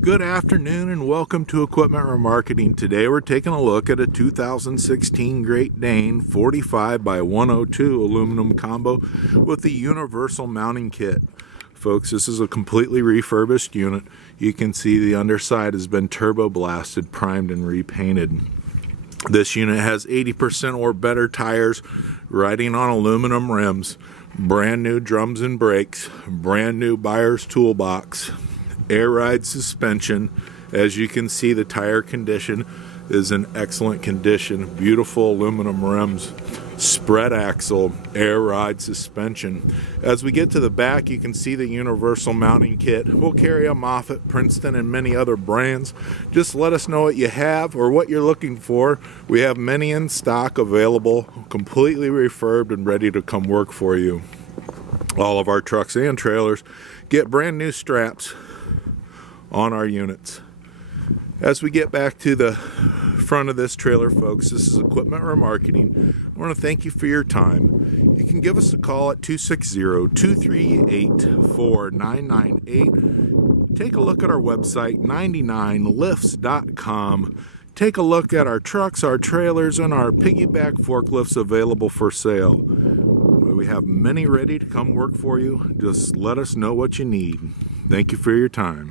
Good afternoon and welcome to Equipment Remarketing. Today we're taking a look at a 2016 Great Dane 45 by 102 aluminum combo with the universal mounting kit. Folks, this is a completely refurbished unit. You can see the underside has been turbo blasted, primed and repainted. This unit has 80% or better tires, riding on aluminum rims, brand new drums and brakes, brand new buyer's toolbox, air ride suspension. As you can see, the tire condition is in excellent condition. Beautiful aluminum rims, spread axle, air ride suspension. As we get to the back, you can see the universal mounting kit. We'll carry a Moffett, Princeton, and many other brands. Just let us know what you have or what you're looking for. We have many in stock available, completely refurbed and ready to come work for you. All of our trucks and trailers get brand new straps on our units. As we get back to the front of this trailer, folks, this is Equipment Remarketing. I want to thank you for your time. You can give us a call at 260-238-4998. Take a look at our website, 99lifts.com. Take a look at our trucks, our trailers, and our piggyback forklifts available for sale. We have many ready to come work for you. Just let us know what you need. Thank you for your time.